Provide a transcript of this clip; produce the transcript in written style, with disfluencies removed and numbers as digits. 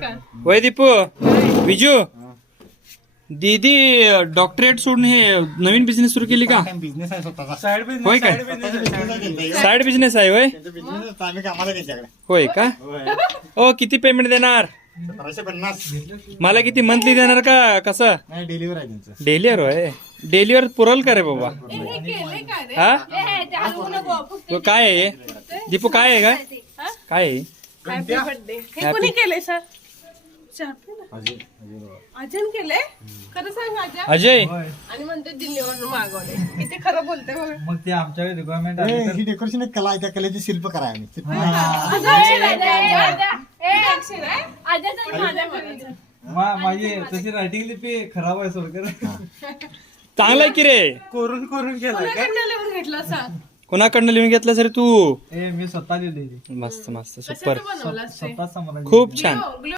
का? वय दीपू विजू दीदी डॉक्टरेट सोडून हे नवीन बिझनेस सुरू केली का? बिझनेस आहे स्वतःचा. साइड बिझनेस होय काय? साइड बिझनेस आहे होय बिझनेस आम्ही कामाला त्यांच्याकडे होय का? ओ किती पेमेंट देणार? 1750. मला किती मंथली देणार का कसं? नाही डिलिव्हर आहे त्यांचं. डेलीवर होय डेलीवर पुरवल का रे बाबा? हे केलंय का रे? हा ते हलवू नको, फक्त तो काय आहे हे? दीपू काय आहे का? हा? काय आहे? Happy birthday. हे कोणी केलंय सर? अजय केलंय? खरं सांग अजय. अजय आणि म्हणते दिल्लीवरून मागवले. किती खरं बोलते बघ. मग ते आमच्याकडे रिक्वायरमेंट आली तर ही डेकोरेशन एक कला आहे, त्या कलेची शिल्प करा आम्ही. माझी तशी रायटिंग लिपी खराब आहे सोडकर. चांगला आहे की रे करून केलाय का? लिहून घेतलं सांग. कोणाकडनं लिहून घेतलं सर तू? मी स्वतः लिहिली मस्त मस्त सुपर बनवलं स्वतः समोर खूप छान